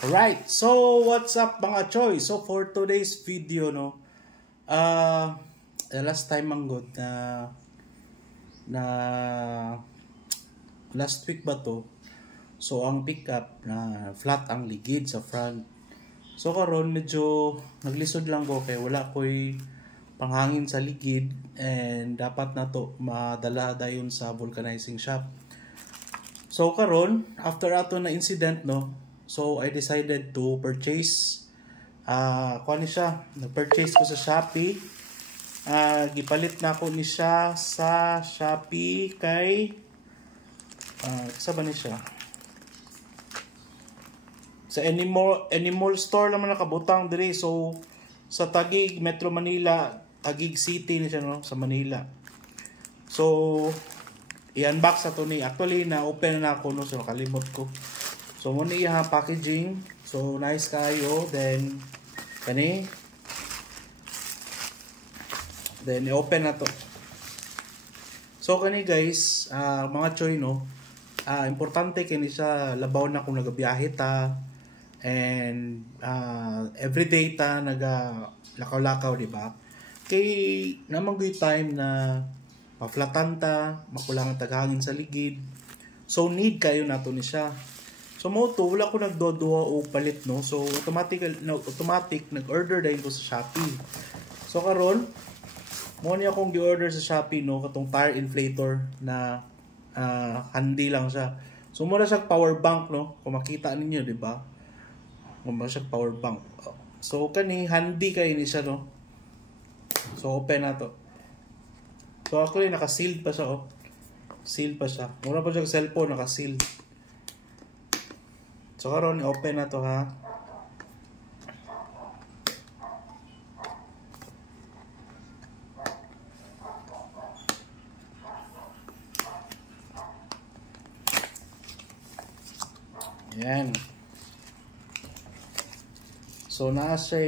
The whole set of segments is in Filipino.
Alright, so what's up mga choy? So for today's video, no, last time manggod na last week ba to? So ang pickup na flat ang ligid sa front. So karon medyo naglisod lang ko kay wala ko'y panghangin sa ligid and dapat na to madala dayon sa vulcanizing shop. So karon after ato na incident, no, so I decided to purchase kuan ni siya, nag-purchase ko sa Shopee. Gipalit na ako ni siya sa Shopee kay sa ba ni siya? Sa Animal Store naman nakabutang diri. So sa Taguig, Metro Manila, Taguig City ni siya, no, sa Manila. So i-unbox ato ni. Actually na open na ako, no, so nakalimot ko. So muna iya packaging. So nice kayo. Then kani. Then i-open na to. So kani guys, mga choy, no. Importante kini sa labaw na kung nagabiyahe ta. And everyday ta lakaw-lakaw, di ba? Kay namang good time na maflatan ta, makulangan taghangin sa ligid. So need kayo nato ni siya. So mo to, wala ko nagdoduwa o palit, no. So automatic nag-order dahil ko sa Shopee. So karon mo niya akong gi-order sa Shopee, no, katong tire inflator na handy lang siya. So mura siya power bank, no. Kung makita ninyo, di ba? Mura siya power bank. So kani handy kay ni siya, no. So open na to. So actually naka-sealed pa siya, oh. Sealed pa siya. Mura pa siya cellphone, naka-sealed. So karon i-open na to, ha. Yan. So nasa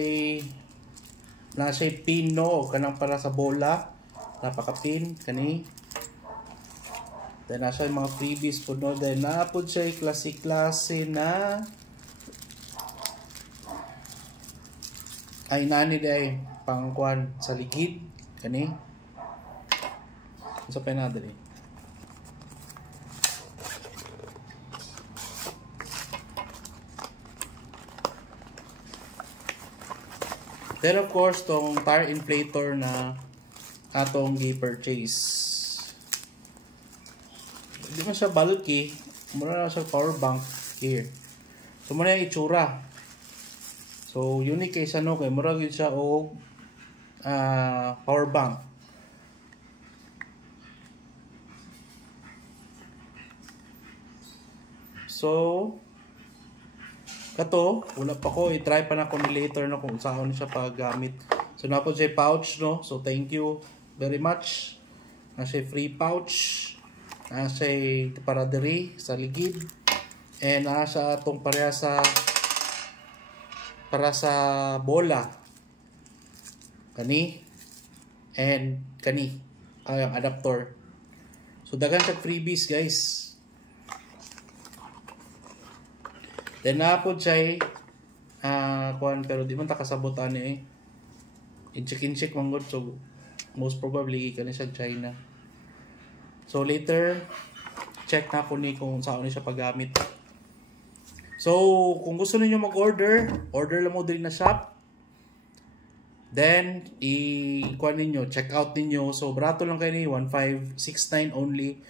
pin, no, kanang para sa bola. Napaka-pin kani. Then nasa mga freebies po, no. Then naapod siya klase na ay nani day pangkuan sa ligid kani. Sa penadali. Then of course tong tire inflator na atong gi-purchase. Hindi man siya bulky, mura na siya power bank here. So muna yung itsura. So unique kay siya, no, kay mura yun siya o power bank. So kato, wala pa ko, i-try pa na ko ni later, no, kung saan siya paggamit. So na po siya pouch, no. So thank you very much. Na siya free pouch. Nasa para diri sa ligid, and nasa atong para sa bola kani and kani ang adapter. So dagan sa freebies, guys. Then napod siya kuan, pero di man ta kasabutan ni incheck manggod. So most probably kani sa China. So later, check na ko ni kung saan ni siya paggamit. So kung gusto niyo mag-order, order lang mo din na shop. Then i-kuan ninyo, check out ninyo. So barato lang kayo ni 1569 only.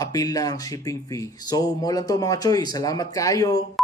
Appeal lang ang shipping fee. So mo lang to mga choy. Salamat kaayo.